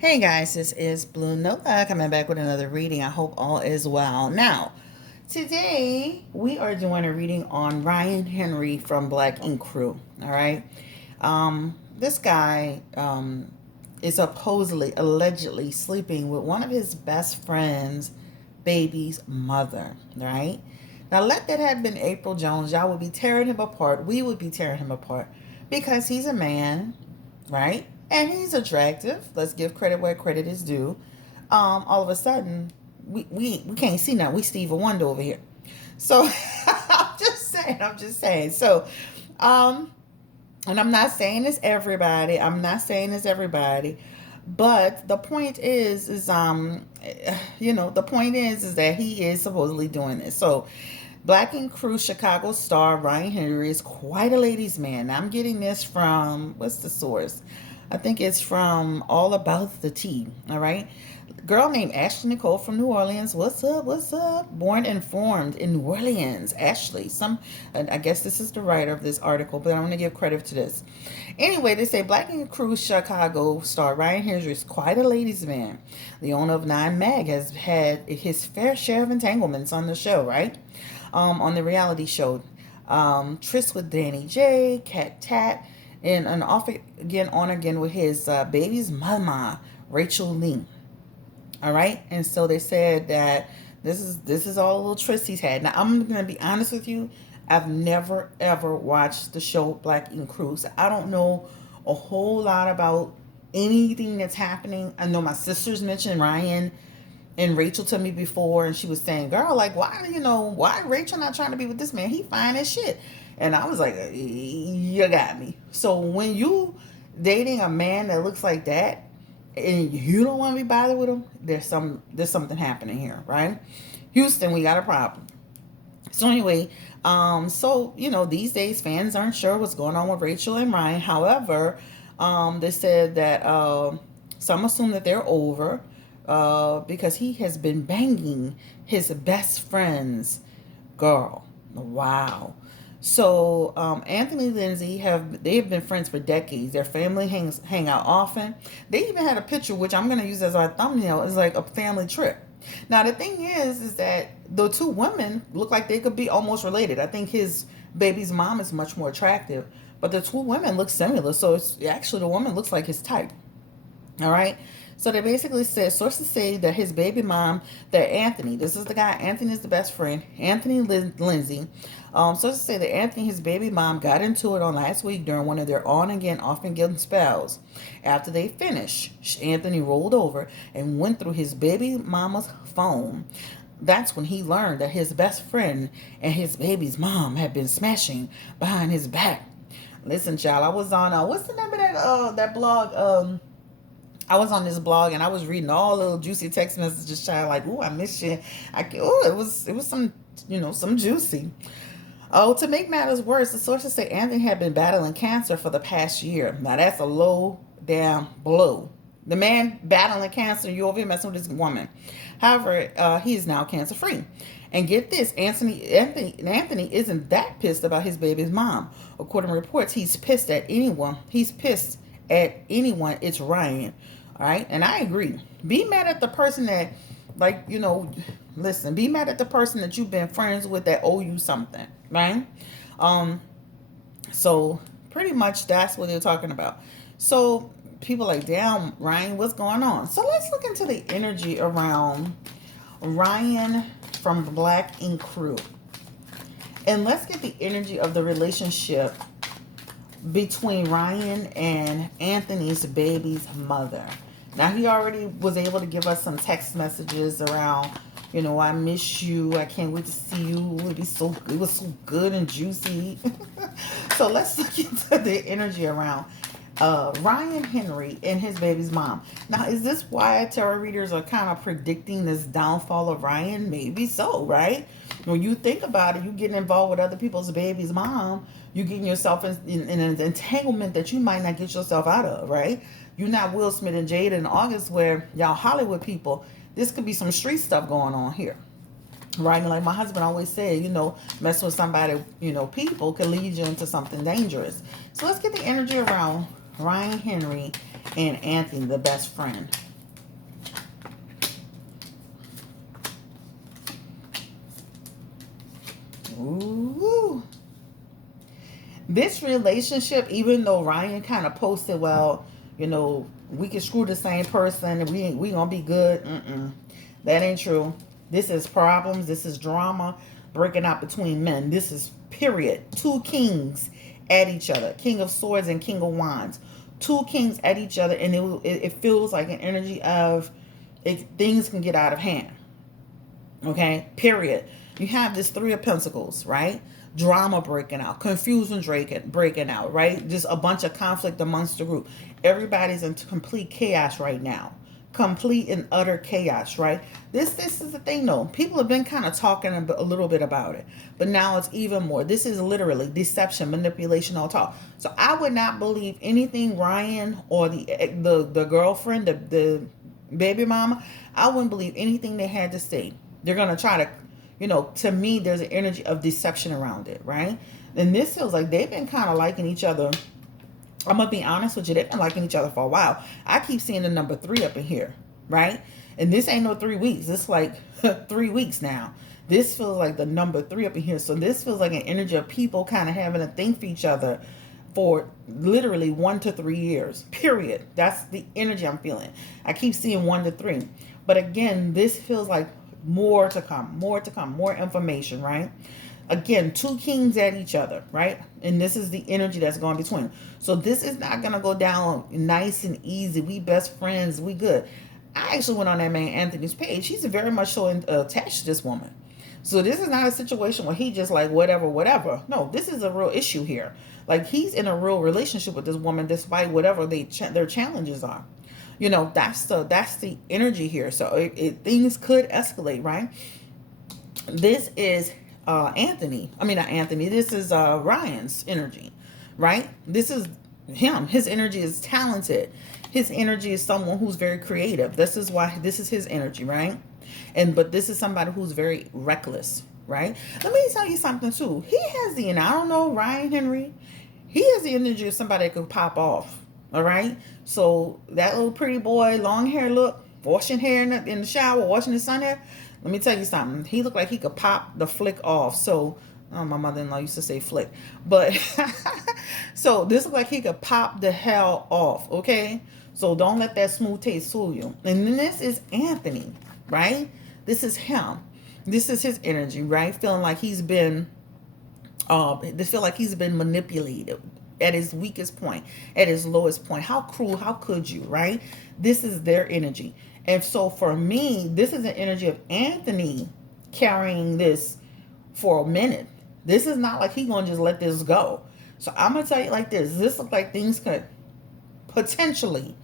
Hey guys, this is Blue Nola coming back with another reading. I hope all is well. Now, today we are doing a reading on Ryan Henry from Black Ink Crew. All right. This guy is supposedly, allegedly sleeping with one of his best friend's baby's mother. Right. Now, let that have been April Jones. Y'all would be tearing him apart. We would be tearing him apart because he's a man, right? And he's attractive. Let's give credit where credit is due. All of a sudden, we can't see now. We Stevie Wonder over here. So I'm just saying. I'm just saying. So, um, and I'm not saying it's everybody. I'm not saying it's everybody. But the point the point is that he is supposedly doing this. So Black and Crew Chicago star Ryan Henry is quite a ladies' man. Now, I'm getting this from, what's the source? I think it's from All About the Tea. All right. Girl named Ashley Nicole from New Orleans. What's up? What's up? Born and formed in New Orleans. Ashley. I guess this is the writer of this article, but I'm going to give credit to this. Anyway, they say Black and Crew Chicago star Ryan Henry is quite a ladies' man. The owner of Nine Mag has had his fair share of entanglements on the show, right? On the reality show. Tryst with Danny J, Cat Tat, and off again, on again with his baby's mama, Rachel Lee. All right, and so they said that this is all a little tryst he's had. Now I'm gonna be honest with you, I've never ever watched the show Black Ink Crew, so I don't know a whole lot about anything that's happening. I know my sisters mentioned Ryan and Rachel to me before, and she was saying, "Girl, like, why Rachel not trying to be with this man? He fine as shit." And I was like, "You got me." So when you dating a man that looks like that, and you don't want to be bothered with him, there's something happening here, right? Houston, we got a problem. So anyway, these days fans aren't sure what's going on with Rachel and Ryan. However, they said that some assume that they're over because he has been banging his best friend's girl. Wow. So Anthony Lindsay have been friends for decades. Their family hang out often. They even had a picture, which I'm going to use as our thumbnail, is like a family trip. Now the thing is that the two women look like they could be almost related. I think his baby's mom is much more attractive, but the two women look similar. So it's actually the woman looks like his type. All right. So they basically said sources say that his baby mom, that Anthony, this is the guy, Anthony is the best friend, Anthony Lindsay. Sources say that Anthony, his baby mom, got into it on last week during one of their on again, off again spells. After they finished, Anthony rolled over and went through his baby mama's phone. That's when he learned that his best friend and his baby's mom had been smashing behind his back. Listen, child, I was on what's the name of that blog? I was on this blog and I was reading all little juicy text messages, child, like, "Ooh, I miss you." It was some juicy. Oh, to make matters worse, the sources say Anthony had been battling cancer for the past year. Now that's a low damn blow. The man battling cancer, you over here messing with this woman. However, he is now cancer free. And get this, Anthony isn't that pissed about his baby's mom. According to reports, he's pissed at anyone. He's pissed at anyone. It's Ryan. All right, and I agree. Be mad at the person that, listen. Be mad at the person that you've been friends with that owe you something, right? Um, so pretty much that's what they're talking about. So people like, damn, Ryan, what's going on? So let's look into the energy around Ryan from Black Ink Crew, and let's get the energy of the relationship between Ryan and Anthony's baby's mother. Now, he already was able to give us some text messages around, "I miss you. I can't wait to see you. It was so good and juicy." So let's look into the energy around Ryan Henry and his baby's mom. Now, is this why tarot readers are kind of predicting this downfall of Ryan? Maybe so, right? When you think about it, you getting involved with other people's baby's mom, you getting yourself in an entanglement that you might not get yourself out of, right? You're not Will Smith and Jada in August where y'all Hollywood people. This could be some street stuff going on here. Right? And like my husband always said, messing with somebody, people can lead you into something dangerous. So let's get the energy around Ryan Henry and Anthony, the best friend. Ooh. This relationship, even though Ryan kind of posted, well, we can screw the same person and we gonna be good. That ain't true. This is problems. This is drama breaking out between men. This is period. Two kings at each other. King of Swords and King of Wands. Two kings at each other, and it feels like an energy of things can get out of hand. Okay, period. You have this Three of Pentacles, right? Drama breaking out, confusion breaking out, right? Just a bunch of conflict amongst the group. Everybody's in complete chaos right now. Complete and utter chaos, right? This is the thing though. People have been kind of talking a little bit about it, but now it's even more. This is literally deception, manipulation, all talk. So I would not believe anything Ryan or the girlfriend, the baby mama. I wouldn't believe anything they had to say. They're gonna try to, to me, there's an energy of deception around it, right? And this feels like they've been kind of liking each other. I'm gonna be honest with you, they've been liking each other for a while. I keep seeing the number 3 up in here, right? And this ain't no 3 weeks. It's like 3 weeks now. This feels like the number 3 up in here. So this feels like an energy of people kind of having a thing for each other for literally 1 to 3 years, period. That's the energy I'm feeling. I keep seeing 1 to 3. But again, this feels like more to come, more information, right? Again, two kings at each other, right? And this is the energy that's going between. So this is not going to go down nice and easy. We best friends. We good. I actually went on that man Anthony's page. He's very much so attached to this woman. So this is not a situation where he just like whatever. No, this is a real issue here. Like he's in a real relationship with this woman despite whatever their challenges are. That's the energy here. So things could escalate, right? This is Anthony. I mean, not Anthony. This is Ryan's energy, right? This is him. His energy is talented. His energy is someone who's very creative. This is why this is his energy, right? But this is somebody who's very reckless, right? Let me tell you something too. He has and I don't know, Ryan Henry, he has the energy of somebody that could pop off. All right. So that little pretty boy, long hair look, washing hair in the shower, washing his son hair. Let me tell you something. He looked like he could pop the flick off. So my mother-in-law used to say flick. But so this looked like he could pop the hell off. Okay. So don't let that smooth taste fool you. And then this is Anthony, right? This is him. This is his energy, right? Feeling like he's been manipulated at his weakest point, at his lowest point. How cruel, how could you, right? This is their energy. And so for me, this is an energy of Anthony carrying this for a minute. This is not like he's going to just let this go. So I'm going to tell you like this. This looks like things could potentially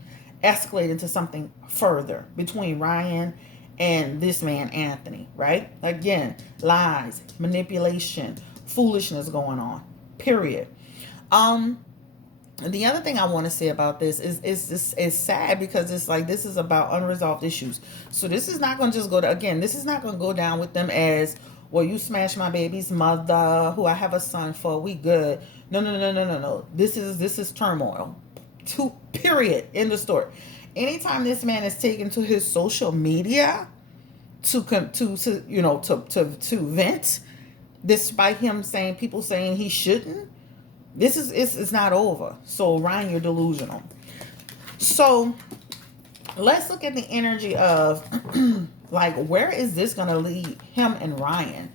escalate into something further between Ryan and this man, Anthony, right? Again, lies, manipulation, foolishness going on, period. The other thing I want to say about this is sad because it's like this is about unresolved issues. So this is not going to just this is not going to go down with them as, well, you smashed my baby's mother, who I have a son for, we good. No. This is turmoil. Period. End of story. Anytime this man is taken to his social media to vent, despite him saying, people saying he shouldn't, it's not over. So Ryan, you're delusional. So let's look at the energy of like, where is this going to lead him and Ryan?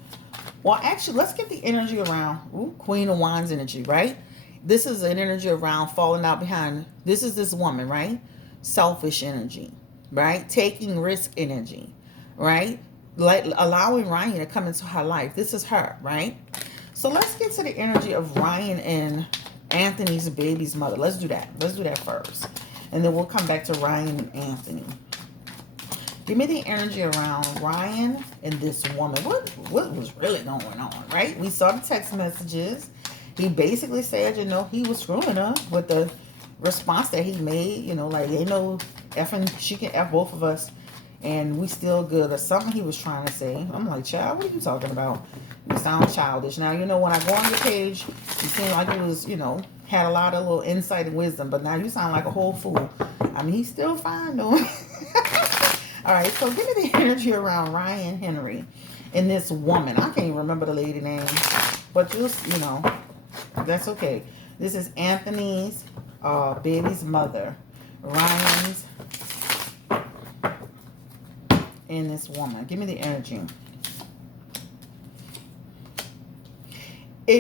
Well, actually, let's get the energy around Queen of Wands energy, right? This is an energy around falling out behind. This is this woman, right? Selfish energy, right? Taking risk energy, right? Like allowing Ryan to come into her life. This is her, right? So let's get to the energy of Ryan and Anthony's baby's mother. Let's do that. Let's do that first. And then we'll come back to Ryan and Anthony. Give me the energy around Ryan and this woman. What was really going on, right? We saw the text messages. He basically said, he was screwing her with the response that he made. Like, ain't no effing, she can F both of us and we still good, or something he was trying to say. I'm like, child, what are you talking about? You sound childish. Now, when I go on your page, you seem like it was, had a lot of little insight and wisdom, but now you sound like a whole fool. I mean, he's still fine, though. All right, so give me the energy around Ryan Henry in this woman. I can't even remember the lady name, but you know, that's okay. This is Anthony's baby's mother, Ryan's, and this woman. Give me the energy.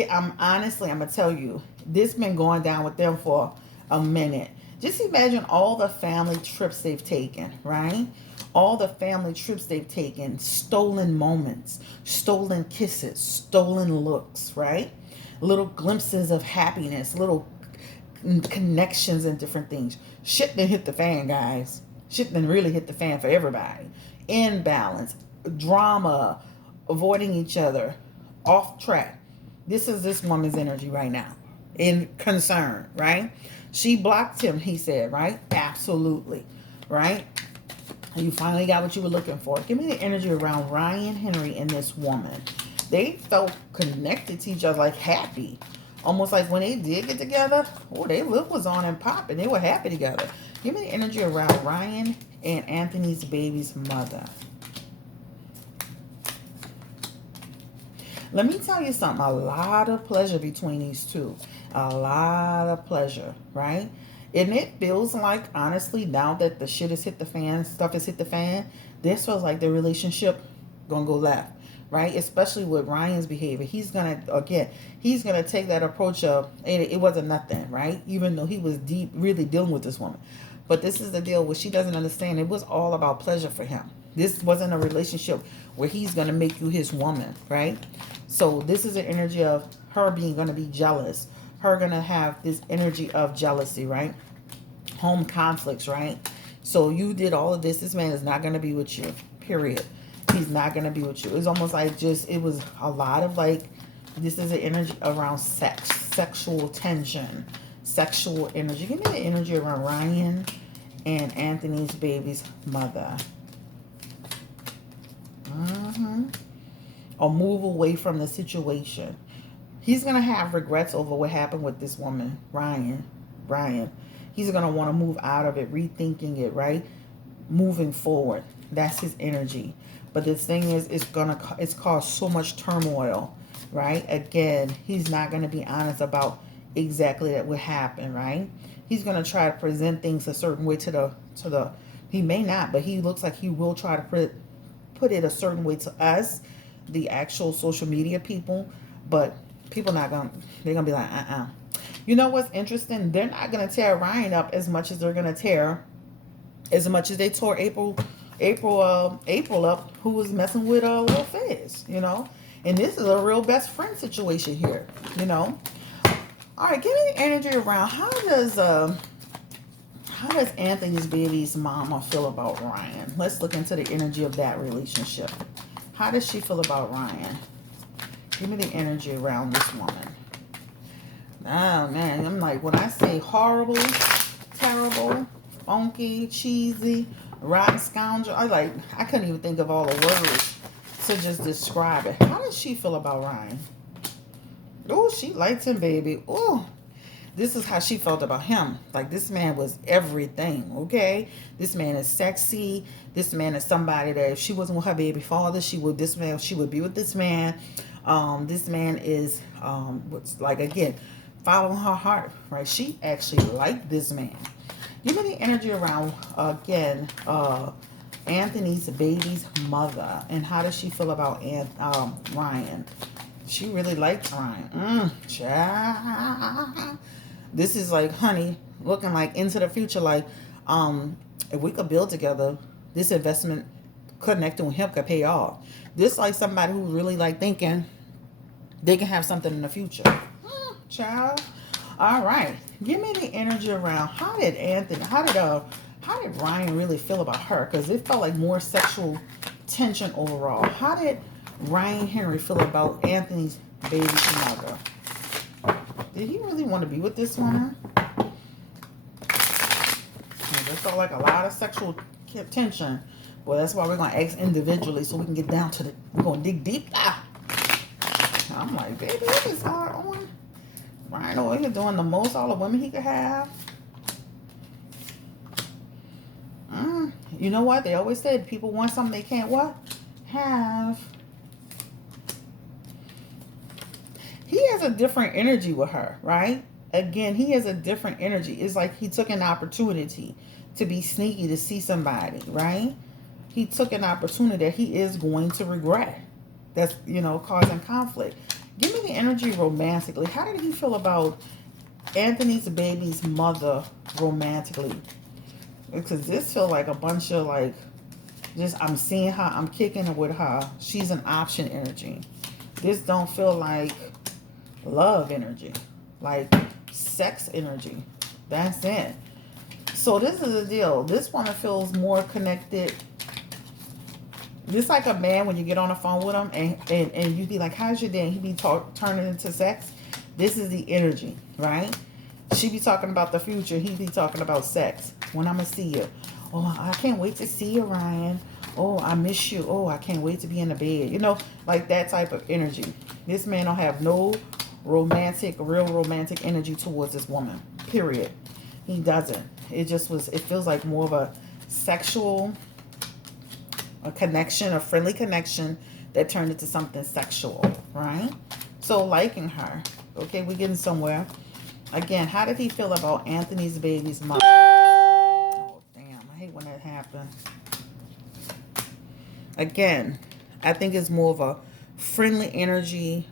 I'm gonna tell you, this been going down with them for a minute. Just imagine all the family trips they've taken, right? All the family trips they've taken, stolen moments, stolen kisses, stolen looks, right? Little glimpses of happiness, little connections and different things. Shit done hit the fan, guys. Shit done really hit the fan for everybody. Imbalance, drama, avoiding each other, off track. This is this woman's energy right now. In concern, right? She blocked him, he said, right? Absolutely. Right? You finally got what you were looking for. Give me the energy around Ryan Henry and this woman. They felt connected to each other, like happy. Almost like when they did get together, oh, their lip was on and popping. They were happy together. Give me the energy around Ryan and Anthony's baby's mother. Let me tell you something. A lot of pleasure between these two. A lot of pleasure, right? And it feels like, honestly, now that the shit has hit the fan, stuff has hit the fan, this feels like the relationship gonna go left, right? Especially with Ryan's behavior. He's gonna take that approach of, it wasn't nothing, right? Even though he was really dealing with this woman. But this is the deal where she doesn't understand. It was all about pleasure for him. This wasn't a relationship where he's gonna make you his woman, right? So this is an energy of her gonna be jealous. Her gonna have this energy of jealousy, right? Home conflicts, right? So you did all of this. This man is not gonna be with you, period. He's not gonna be with you. It's almost like it was a lot of like, this is an energy around sex, sexual tension, sexual energy. Give me the energy around Ryan and Anthony's baby's mother. Or move away from the situation. He's going to have regrets over what happened with this woman, Ryan. He's going to want to move out of it, rethinking it, right? Moving forward. That's his energy. But the thing is, it's caused so much turmoil, right? Again, he's not going to be honest about exactly what happened, right? He's going to try to present things a certain way to the he may not, but he looks like he will try to put it a certain way to us, the actual social media people, but people they're gonna be like, You know what's interesting? They're not gonna tear Ryan up as much as they tore April up, who was messing with Lil Fizz, you know? And this is a real best friend situation here, you know? All right, give me the energy around how does Anthony's baby's mama feel about Ryan? Let's look into the energy of that relationship. How does she feel about Ryan? Give me the energy around this woman. Oh, man. I'm like, when I say horrible, terrible, funky, cheesy, rotten scoundrel, I couldn't even think of all the words to just describe it. How does she feel about Ryan? Oh, she liked him, baby. Oh, this is how she felt about him. Like, this man was everything, okay? This man is sexy. This man is somebody that if she wasn't with her baby father, she would be with this man. This man is, again, following her heart, right? She actually liked this man. Give me the energy around, again, Anthony's baby's mother. And how does she feel about Ryan? She really liked Ryan. This is like, honey, looking like into the future, like, if we could build together, this investment connecting with him could pay off. This like somebody who really like thinking they can have something in the future. Child. All right. Give me the energy around how did Ryan really feel about her? Because it felt like more sexual tension overall. How did Ryan Henry feel about Anthony's baby's mother? Did he really want to be with this woman? It felt like a lot of sexual tension. Well, that's why we're going to ask individually so we can get down to we're going to dig deep. I'm like, baby, what is going on? Ryan over here doing the most all the women he could have. You know what? They always said people want something they can't what? Have. has a different energy with her, right? Again, he has a different energy. It's like he took an opportunity to be sneaky, to see somebody, right? He took an opportunity that he is going to regret. That's, causing conflict. Give me the energy romantically. How did he feel about Anthony's baby's mother romantically? Because this feels like a bunch of like, just I'm seeing her, I'm kicking it with her. She's an option energy. This don't feel like love energy, like sex energy. That's it. So this is the deal. This woman feels more connected. Just like a man, when you get on the phone with him and you be like, how's your day? And he be turning into sex. This is the energy, right? She be talking about the future. He be talking about sex. When I'm going to see you. Oh, I can't wait to see you, Ryan. Oh, I miss you. Oh, I can't wait to be in the bed. Like that type of energy. This man don't have no real romantic energy towards this woman. Period. He doesn't. It feels like more of a sexual, a connection, a friendly connection that turned into something sexual, right? So liking her. Okay, we're getting somewhere. Again, how did he feel about Anthony's baby's mother? Oh, damn. I hate when that happens. Again, I think it's more of a friendly energy.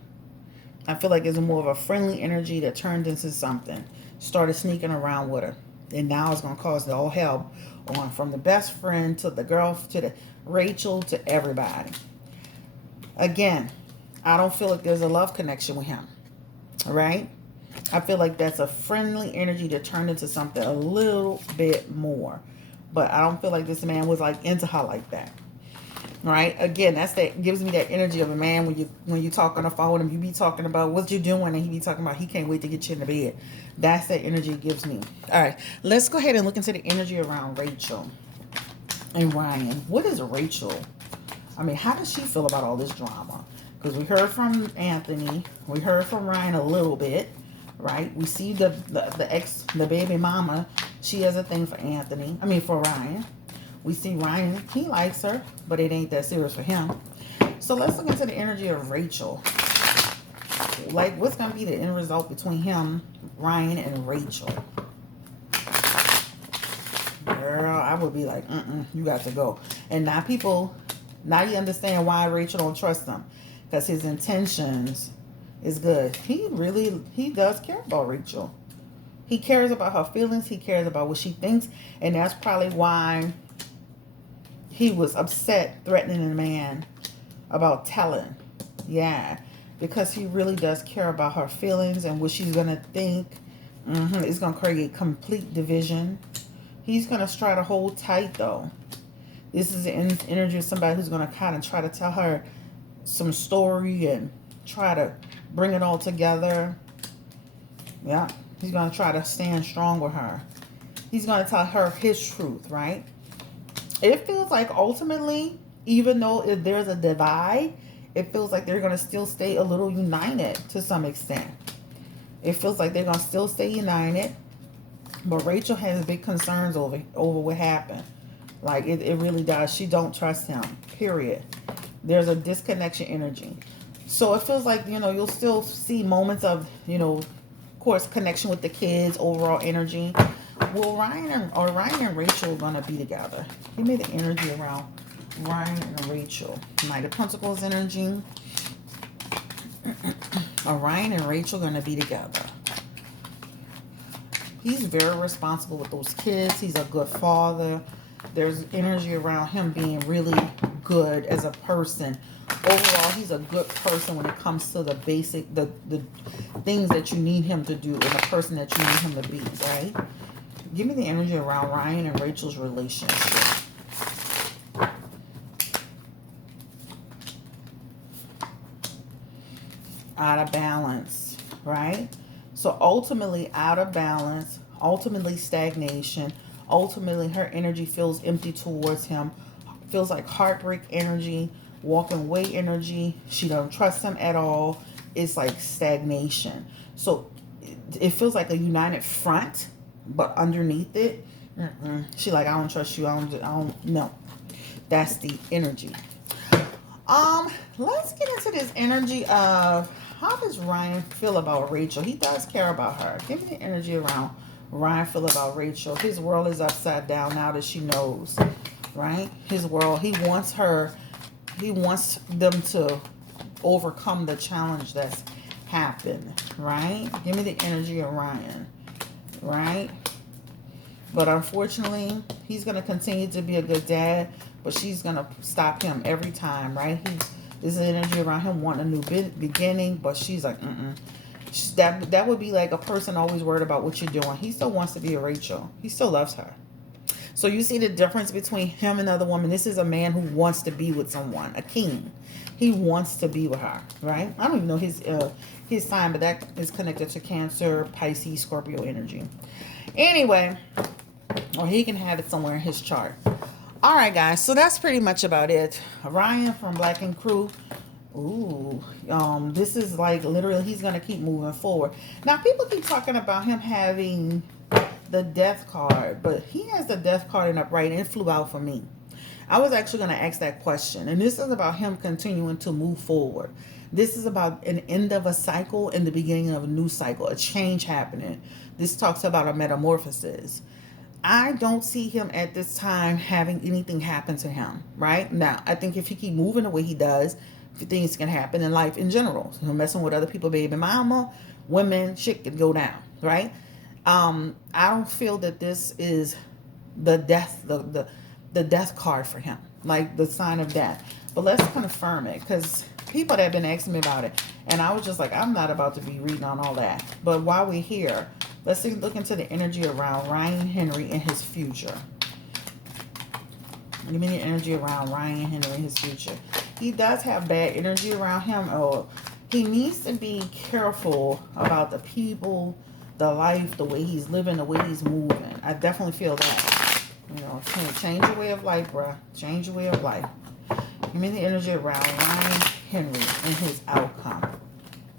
I feel like it's more of a friendly energy that turned into something. Started sneaking around with her. And now it's going to cause all hell on, from the best friend to the girl, to the Rachel, to everybody. Again, I don't feel like there's a love connection with him. All right? I feel like that's a friendly energy that turned into something a little bit more. But I don't feel like this man was like into her like that. All right? Again, that gives me that energy of a man when you talk on the phone with him, you be talking about what you doing, and he be talking about he can't wait to get you in the bed. That's that energy it gives me. All right, let's go ahead and look into the energy around Rachel and Ryan. What is Rachel? I mean, how does she feel about all this drama? Because we heard from Anthony, we heard from Ryan a little bit, right? We see the baby mama. She has a thing for for Ryan. We see Ryan, he likes her, but it ain't that serious for him. So let's look into the energy of Rachel. Like, what's going to be the end result between him, Ryan, and Rachel? Girl, I would be like, you got to go. And now you understand why Rachel don't trust him. Because his intentions is good. He does care about Rachel. He cares about her feelings. He cares about what she thinks. And that's probably why he was upset, threatening the man about telling. Yeah. Because he really does care about her feelings and what she's going to think. It's going to create complete division. He's going to try to hold tight, though. This is the energy of somebody who's going to kind of try to tell her some story and try to bring it all together. Yeah. He's going to try to stand strong with her. He's going to tell her his truth, right? It feels like ultimately, even though if there's a divide, it feels like they're going to still stay a little united to some extent. It feels like they're going to still stay united. But Rachel has big concerns over what happened. Like, it really does. She don't trust him, period. There's a disconnection energy. So it feels like, you'll still see moments of, of course, connection with the kids, overall energy. Well, Ryan and Rachel are going to be together. Give me the energy around Ryan and Rachel. Knight of Pentacles energy. Ryan and Rachel are going to be together. He's very responsible with those kids. He's a good father. There's energy around him being really good as a person. Overall, he's a good person when it comes to the basic, the things that you need him to do and the person that you need him to be, right? Give me the energy around Ryan and Rachel's relationship. Out of balance, right? So ultimately out of balance, ultimately stagnation, ultimately her energy feels empty towards him, feels like heartbreak energy, walking away energy. She don't trust him at all. It's like stagnation. So it feels like a united front, but underneath it, she like, I don't trust you. I don't know. That's the energy. Let's get into this energy of how does Ryan feel about Rachel? He does care about her. Give me the energy around Ryan feel about Rachel. His world is upside down now that she knows, right? His world, he wants her, he wants them to overcome the challenge that's happened, right? Give me the energy of Ryan, right? But unfortunately, he's going to continue to be a good dad, but she's going to stop him every time, right? There's energy around him wanting a new beginning, but she's like, mm-mm. That would be like a person always worried about what you're doing. He still wants to be a Rachel. He still loves her. So you see the difference between him and the other woman. This is a man who wants to be with someone, a king. He wants to be with her, right? I don't even know his sign, but that is connected to Cancer, Pisces, Scorpio energy. Anyway, or he can have it somewhere in his chart. All right, guys. So that's pretty much about it. Ryan from Black and Crew. Ooh, this is like literally he's gonna keep moving forward. Now people keep talking about him having the death card, but he has the death card in upright and it flew out for me. I was actually gonna ask that question, and this is about him continuing to move forward. This is about an end of a cycle and the beginning of a new cycle, a change happening. This talks about a metamorphosis. I don't see him at this time having anything happen to him, right? Now, I think if he keep moving the way he does, things can happen in life in general. So messing with other people, baby mama, women, shit can go down, right? I don't feel that this is the death, the death card for him, like the sign of death. But let's confirm it, because people that have been asking me about it, and I was just like, I'm not about to be reading on all that. But while we're here, let's look into the energy around Ryan Henry and his future. Give me the energy around Ryan Henry and his future. He does have bad energy around him, or he needs to be careful about the people, the life, the way he's living, the way he's moving. I definitely feel that. You know, change your way of life, bruh. Change your way of life. Give me the energy around Ryan Henry and his outcome.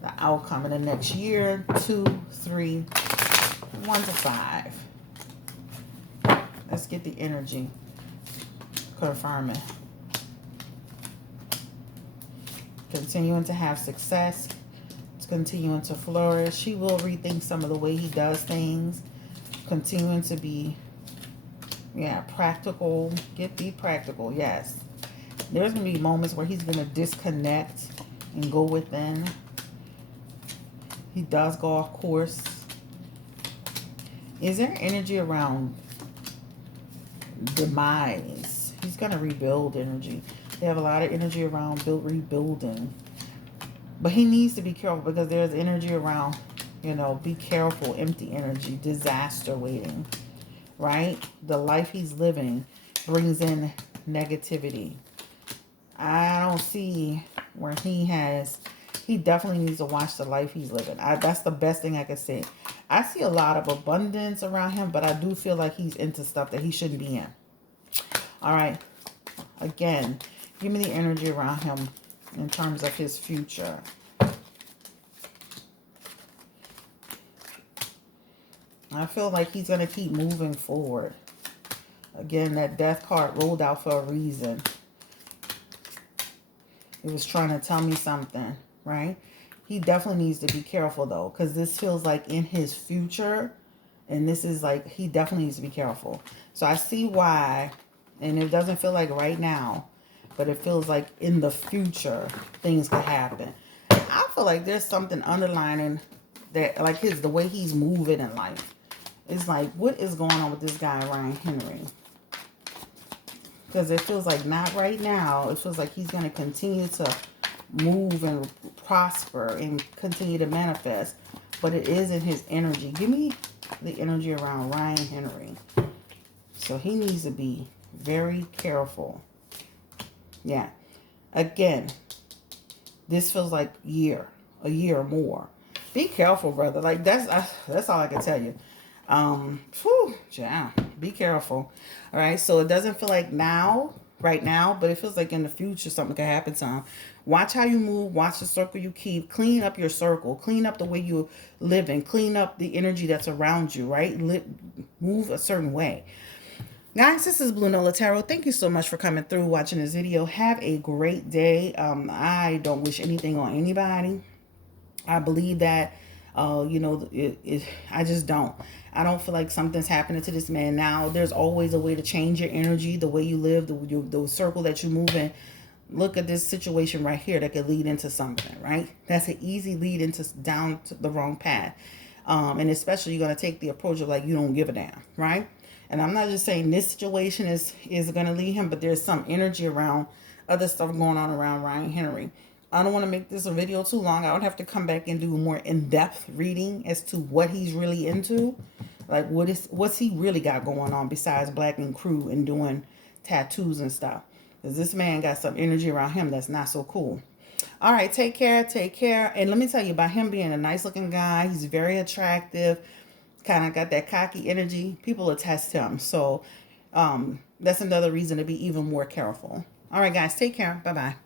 The outcome in the next year, 2, 3, 1 to 5. Let's get the energy. Confirm it. Continuing to have success. It's continuing to flourish. He will rethink some of the way he does things. Continuing to be, practical. Be practical, yes. There's going to be moments where he's going to disconnect and go within. He does go off course. Is there energy around demise? He's going to rebuild energy. They have a lot of energy around rebuilding. But he needs to be careful because there's energy around, be careful, empty energy, disaster waiting, right? The life he's living brings in negativity. I don't see where he definitely needs to watch the life he's living. That's the best thing I can say. I see a lot of abundance around him, but I do feel like he's into stuff that he shouldn't be in. All right. Again, give me the energy around him in terms of his future. I feel like he's going to keep moving forward. Again, that death card rolled out for a reason. It was trying to tell me something, right? He definitely needs to be careful, though, because this feels like in his future. And this is like, he definitely needs to be careful. So I see why. And it doesn't feel like right now, but it feels like in the future, things could happen. I feel like there's something underlining that, like the way he's moving in life. It's like, what is going on with this guy, Ryan Henry? Because it feels like not right now. It feels like he's going to continue to move and prosper and continue to manifest. But it is in his energy. Give me the energy around Ryan Henry. So he needs to be very careful. Yeah. Again, this feels like a year or more. Be careful, brother. Like that's all I can tell you. Be careful. All right. So it doesn't feel like right now, but it feels like in the future something could happen to him. Watch how you move. Watch the circle you keep. Clean up your circle. Clean up the way you live and clean up the energy that's around you. Right. Move a certain way. Guys, this is Blue Nola Tarot. Thank you so much for coming through, watching this video. Have a great day. I don't wish anything on anybody. I believe that, I just don't. I don't feel like something's happening to this man now. There's always a way to change your energy, the way you live, the circle that you move in. Look at this situation right here that could lead into something, right? That's an easy lead into down to the wrong path. And especially you're going to take the approach of like, you don't give a damn, right? And I'm not just saying this situation is going to lead him, but there's some energy around other stuff going on around Ryan Henry. I don't want to make this a video too long. I would have to come back and do more in-depth reading as to what he's really into. Like what's he really got going on besides Black and Crew and doing tattoos and stuff. Because this man got some energy around him that's not so cool. All right, take care, take care. And let me tell you about him being a nice looking guy. He's very attractive, kind of got that cocky energy. People will test him. So that's another reason to be even more careful. All right, guys, take care. Bye-bye.